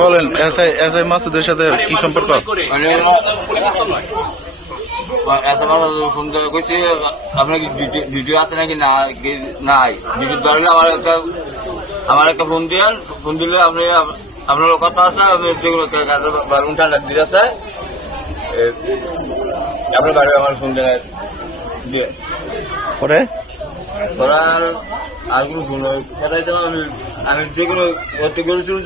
বলেন এসআই মাসুদের সাথে কি সম্পর্ক? ফোন করে কইছি আপনার ডিউটি আছে নাকি নাই ডিউটি ধরলে আমার একটা ফোন দিলেন, ফোন দিলে আপনি আপনার কথা আছে, আপনি যেগুলো ঠান্ডা দিতে আছে আপনার বাড়ি আমার ফোন দিয়ে পরে করার আর কোনো ফোন কথা হিসাবে আমি যে কোনো করতে করেছিল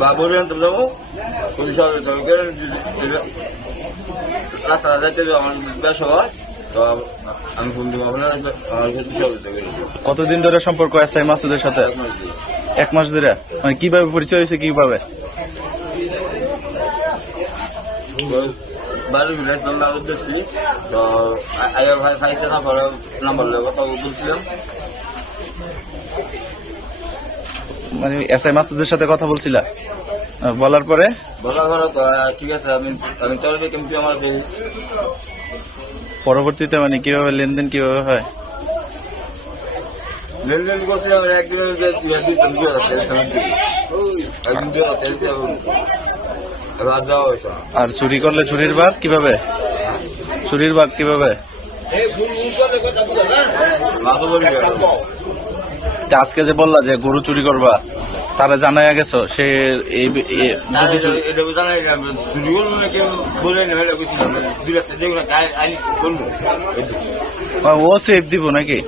বা বলে আনতে যাবো রাস্তা যাইতে আমার ব্যবসা হয়, তো আমি ফোন দিব আপনার আমার সাথে সহযোগিতা করি। কতদিন ধরে সম্পর্ক এসআই মাসুদের সাথে? 1 মাস ধরে। মানে কিভাবে পরিচয় হয়েছে, কিভাবে? বাড়ির ভিলেজ নাম্বার দিচ্ছি, তো আগে ভাই পাইছে না, পরে নাম্বার কথা বলছিলাম। মানে এসআই মাসুদের সাথে কথা বলছিলা, বলার পরে ঠিক আছে আমি তোর কিন্তু আমার পরবর্তীতে মানে কিভাবে লেনদেন কিভাবে হয়? লেনদেন করছিলাম একদিন দিচ্ছিলাম 2000 রাত যাওয়া হয়েছে। আর চুরি করলে চুরির ভাগ কিভাবে? চুরির ভাগ কিভাবে? আজকে যে বললা যে গরু চুরি করবা, তারা জানাই গেছো সে ও সেফ দিব নাকি?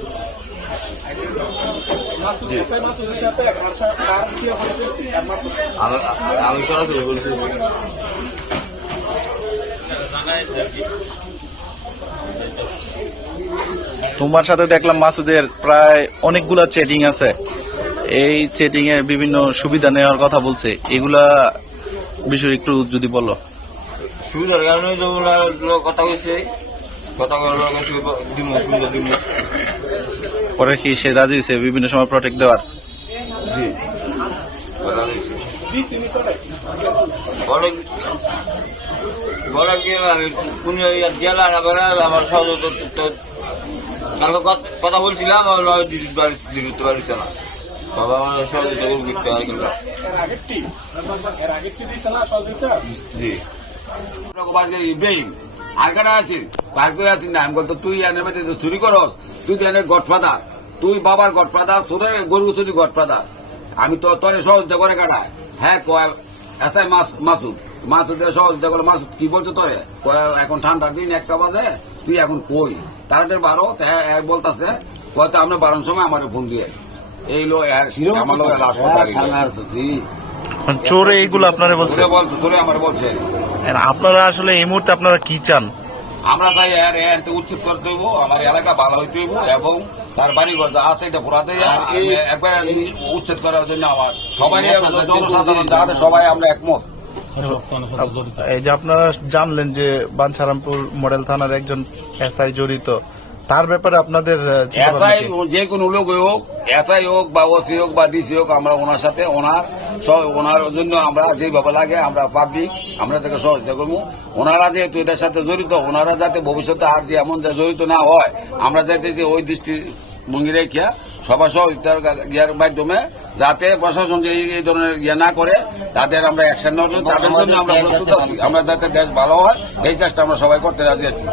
আমি সরাসরি বলছি তোমার সাথে দেখলাম মাসুদের প্রায় অনেকগুলা চেটিং আছে, এই চেটিং এ বিভিন্ন সুবিধা নেওয়ার কথা বলছে, এগুলা বিষয় একটু যদি বলো। সুবিধার কারণে কথা হয়েছে, কথা সুবিধা দিব। পরে কি সে রাজি হয়েছে বিভিন্ন সময় প্রটেক্ট দেওয়ার? জি আমি কোন গেলাম আমার সহযোগিতা কথা বলছিলাম, দিতে পারছে না, বাবা আমার সহযোগিতা করতে হয় কিন্তু জি আগেরা আছিস তার করে আছিস না। আমি বলতো তুই এনে চুরি করস, তুই তো এনে গডফাদার, তুই বাবার গডফাদার, তোর গরু চুরি গডফাদার। আমি তো তোরে সহযোগিতা করে কাটায়। হ্যাঁ কয় এসআই মাসুদের সহযোগিতা করে। মাসুদ কি বলছো তোরে? এখন ঠান্ডার দিন 1টা বাজে, তুই এখন কই তাড়াতাড়ি 12 বলতেছে, হয়তো আমরা 12টার সময় আমার ফোন দিয়ে এই লো আমার লোক চোর এইগুলো আপনারা বলছে, তোরে আমার বলছে। আপনারা আসলে এই মুহূর্তে আপনারা কি চান? আমরা চাই উচ্ছেদ করতে হইব, আমার এলাকা ভালো হইতে হইব এবং তার বাড়ি ঘর আছে এটা ঘোরাতে একবার উচ্ছেদ করার জন্য আমার সবাই জনসাধারণ যাতে সবাই আমরা একমত। এই যে আপনারা জানলেন যে বাঞ্ছারামপুর মডেল থানার একজন এসআই জড়িত, তার ব্যাপারে আপনাদের এসআই যে কোনো লোক হোক, এসআই হোক বা ওসি হোক বা ডিসি হোক, আমরা ওনার সাথে ওনার জন্য আমরা যেভাবে লাগে আমরা পাবলিক আমরা তাকে সহযোগিতা করবো। ওনারা যেহেতু এটার সাথে জড়িত, ওনারা যাতে ভবিষ্যতে আর যে এমন জড়িত না হয়, আমরা যাতে যে ওই দৃষ্টিভঙ্গি রেখে সবার সহযোগিতার ইয়ার মাধ্যমে যাতে প্রশাসন যে এই ধরনের ইয়ে না করে তাদের আমরা অ্যাকশন নেওয়ার জন্য তাদের জন্য আমরা প্রস্তুত আছি। আমরা যাতে দেশ ভালো হয় এই চেষ্টা আমরা সবাই করতে রাজি আছি।